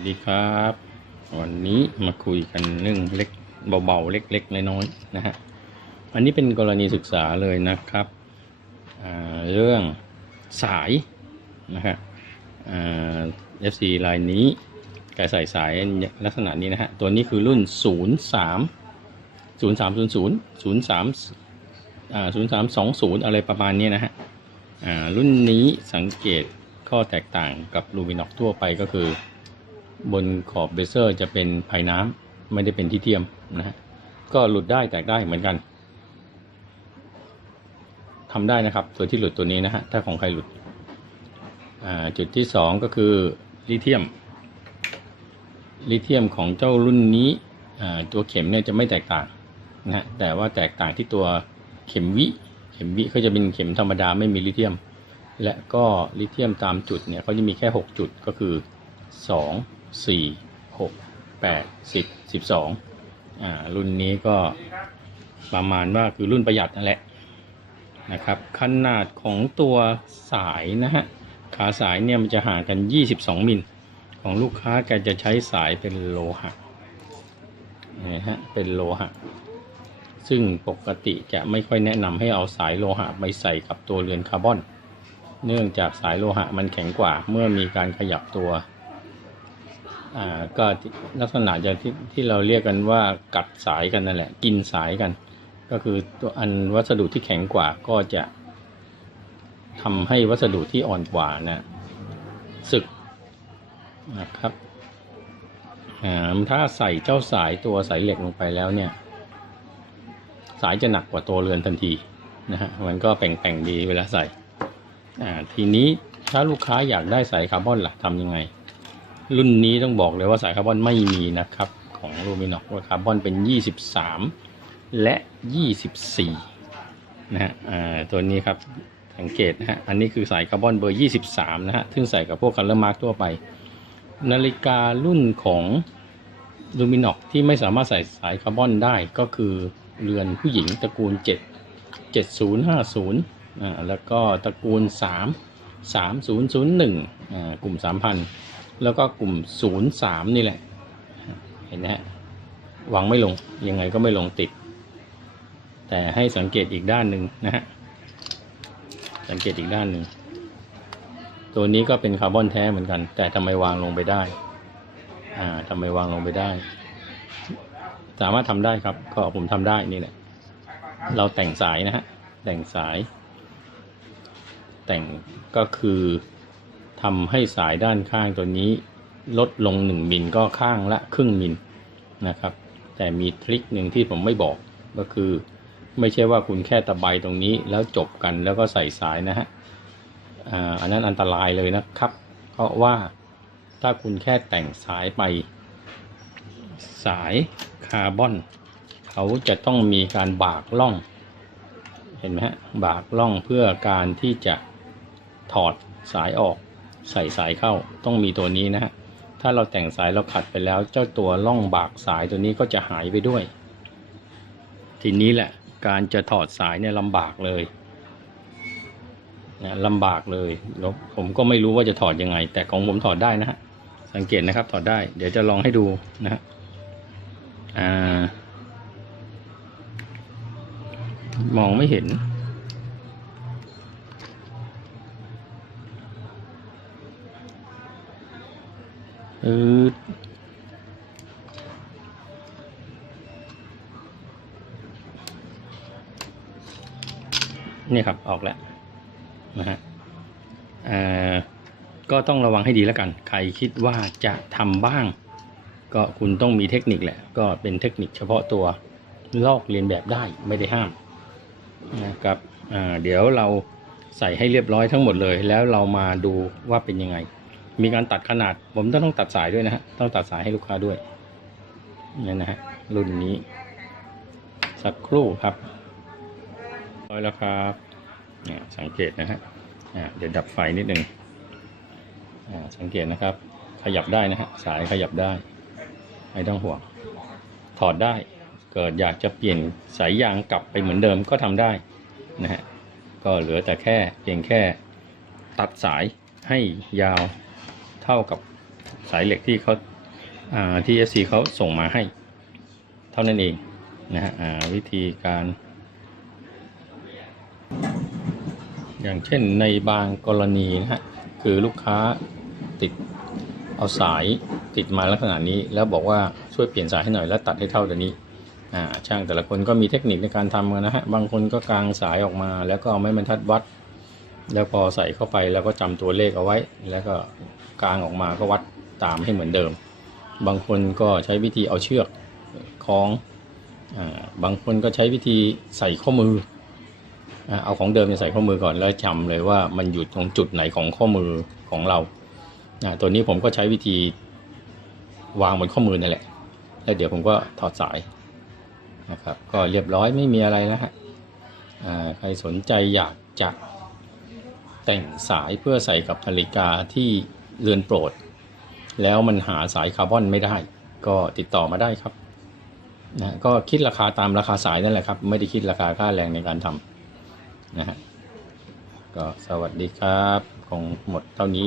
สดีครับ วันนี้มาคุยกันเรื่องเล็กเบาๆเล็กๆน้อยๆนะฮะอันนี้เป็นกรณีศึกษาเลยนะครับเรื่องสายนะฮะเอ่า FC ลายนี้แกใส่สายลักษณะนี้นะฮะตัวนี้คือรุ่น 0 3 0 3 0 0 0 3อ่า0 3 2 0 อะไรประมาณนี้นะฮะรุ่นนี้สังเกตข้อแตกต่างกับลูมินอกทั่วไปก็คือ บนขอบเบเซอร์จะเป็นภายน้ำไม่ได้เป็นที่เทียมนะฮะก็หลุดได้แตกได้เหมือนกันทำได้นะครับตัวที่หลุดตัวนี้นะฮะถ้าของใครหลุดอ่าจุดที่สองก็คือลิเทียม ลิเทียมของเจ้ารุ่นนี้อ่าตัวเข็มเนี่ยจะไม่แตกต่างนะฮะแต่ว่าแตกต่างที่ตัวเข็มวิเข็มวิเขาจะเป็นเข็มธรรมดาไม่มีลิเทียม และก็ลิเทียมตามจุดเนี่ยเขาจะมีแค่ 6 จุดก็คือ 2 4 6 8 10 12อ่ารุ่นนี้ก็ประมาณว่าคือรุ่นประหยัดนั่นแหละนะครับ ขนาดของตัวสายนะฮะขาสายเนี่ยมันจะห่างกัน 22 มิลของลูกค้าแกจะใช้สายเป็นโลหะนะฮะเป็นโลหะ ซึ่งปกติจะไม่ค่อยแนะนำให้เอาสายโลหะไปใส่กับตัวเรือนคาร์บอน เนื่องจากสายโลหะมันแข็งกว่าเมื่อมีการขยับตัว อ่าก็ลักษณะจะที่ที่เราเรียกกันว่ากัดสายกันนั่นแหละ กินสายกัน ก็คือตัวอันวัสดุที่แข็งกว่าก็จะทำให้วัสดุที่อ่อนกว่านะสึกนะครับถ้าใส่เจ้าสายตัวสายเหล็กลงไปแล้วเนี่ย สายจะหนักกว่าตัวเรือนทันทีนะฮะมันก็แป่งๆดีเวลาใส่ทีนี้ถ้าลูกค้าอยากได้สายคาร์บอนล่ะทำยังไง รุ่นนี้ต้องบอกเลยว่าสายคาร์บอนไม่มีนะครับ ของลูมินอกว่าคาร์บอนเป็น 23 และ 24 นะฮะตัวนี้ครับสังเกตนะฮะอันนี้คือสายคาร์บอนเบอร์ 23 นะฮะซึ่งใส่กับพวกคัลเลอร์มาร์กทั่วไป นาฬิการุ่นของลูมินอกที่ไม่สามารถใส่สายคาร์บอนได้ก็คือเรือนผู้หญิงตระกูล 7 7050อ่าแล้วก็ตระกูล 3 3001อ่ากลุ่ม 3,000 แล้วก็กลุ่ม 03 นี่แหละ เห็นนะฮะวางไม่ลง ยังไงก็ไม่ลงติด แต่ให้สังเกตอีกด้านหนึ่งนะฮะ สังเกตอีกด้านหนึ่ง ตัวนี้ก็เป็นคาร์บอนแท้เหมือนกัน แต่ทำไมวางลงไปได้ อ่าทำไมวางลงไปได้ สามารถทำได้ครับ ก็ผมทำได้นี่แหละ เราแต่งสายนะฮะ แต่งสาย แต่งก็คือ ทำให้สายด้านข้างตัวนี้ลดลง 1มิลก็ข้างละครึ่งมิลนะครับ แต่มีทริคหนึ่งที่ผมไม่บอกก็คือ ไม่ใช่ว่าคุณแค่ตะไบตรงนี้แล้วจบกันแล้วก็ใส่สายนะฮะอันนั้นอันตรายเลยนะครับ เพราะว่าถ้าคุณแค่แต่งสายไป สายคาร์บอน เขาจะต้องมีการบากล่อง เห็นไหมฮะบากล่องเพื่อการที่จะถอดสายออก ใส่สายเข้าต้องมีตัวนี้นะฮะถ้าเราแต่งสายเราขัดไปแล้ว เจ้าตัวล่องบากสายตัวนี้ก็จะหายไปด้วย ทีนี้แหละการจะถอดสายเนี่ยลำบากเลยนะลำบากเลยแล้วผมก็ไม่รู้ว่าจะถอดยังไง แต่ของผมถอดได้นะฮะสังเกตนะครับถอดได้ เดี๋ยวจะลองให้ดูนะฮะมองไม่เห็น เออนี่ครับออกแล้วนะฮะเออก็ต้องระวังให้ดีแล้วกัน ใครคิดว่าจะทำบ้าง ก็คุณต้องมีเทคนิคแหละ ก็เป็นเทคนิคเฉพาะตัวลอกเรียนแบบได้ไม่ได้ห้ามนะครับอ่าเดี๋ยวเราใส่ให้เรียบร้อยทั้งหมดเลย แล้วเรามาดูว่าเป็นยังไง มีการตัดขนาด ผมต้องต้องตัดสายด้วยนะฮะต้องตัดสายให้ลูกค้าด้วยนี่นะฮะรุ่นนี้ สักครู่ครับร้อยแล้วครับเนี่ยสังเกตนะฮะเดี๋ยวดับไฟนิดนึงอ่สังเกตนะครับ ขยับได้นะฮะสายขยับได้ไม่ต้องห่วง ถอดได้ เกิดอยากจะเปลี่ยนสายยางกลับไปเหมือนเดิมก็ทำได้นะฮะก็เหลือแต่แค่เพียงแค่ตัดสายให้ยาว เท่ากับสายเหล็กที่เขาอ่าที่ FC เขาส่งมาให้ เท่านั้นเองนะฮะวิธีการ อย่างเช่นในบางกรณีนะฮะคือลูกค้าติดเอาสายติดมาลักษณะนี้ แล้วบอกว่าช่วยเปลี่ยนสายให้หน่อยแล้วตัดให้เท่าเดี๋ยวนี้อ่ช่างแต่ละคนก็มีเทคนิคในการทำกันนะฮะบางคนก็กางสายออกมา แล้วก็เอาไม้บรรทัดวัด แล้วพอใส่เข้าไปแล้วก็จำตัวเลขเอาไว้ แล้วก็กางออกมาก็วัดตามให้เหมือนเดิม บางคนก็ใช้วิธีเอาเชือกคล้องอบางคนก็ใช้วิธีใส่ข้อมืออเอาของเดิมใส่ข้อมือก่อนแล้วจำเลยว่ามันอยู่ตรงจุดไหนของข้อมือของเรา ตัวนี้ผมก็ใช้วิธีวางบนข้อมือนั่นแหละ แล้วเดี๋ยวผมก็ถอดสายนะครับ ก็เรียบร้อยไม่มีอะไรนะฮะใครสนใจอยากจะ แต่งสายเพื่อใส่กับนาฬิกาที่เรือนโปรด แล้วมันหาสายคาร์บอนไม่ได้ ก็ติดต่อมาได้ครับนะก็คิดราคาตามราคาสายนั่นแหละครับ ไม่ได้คิดราคาค่าแรงในการทำนะฮะก็สวัสดีครับ คงหมดเท่านี้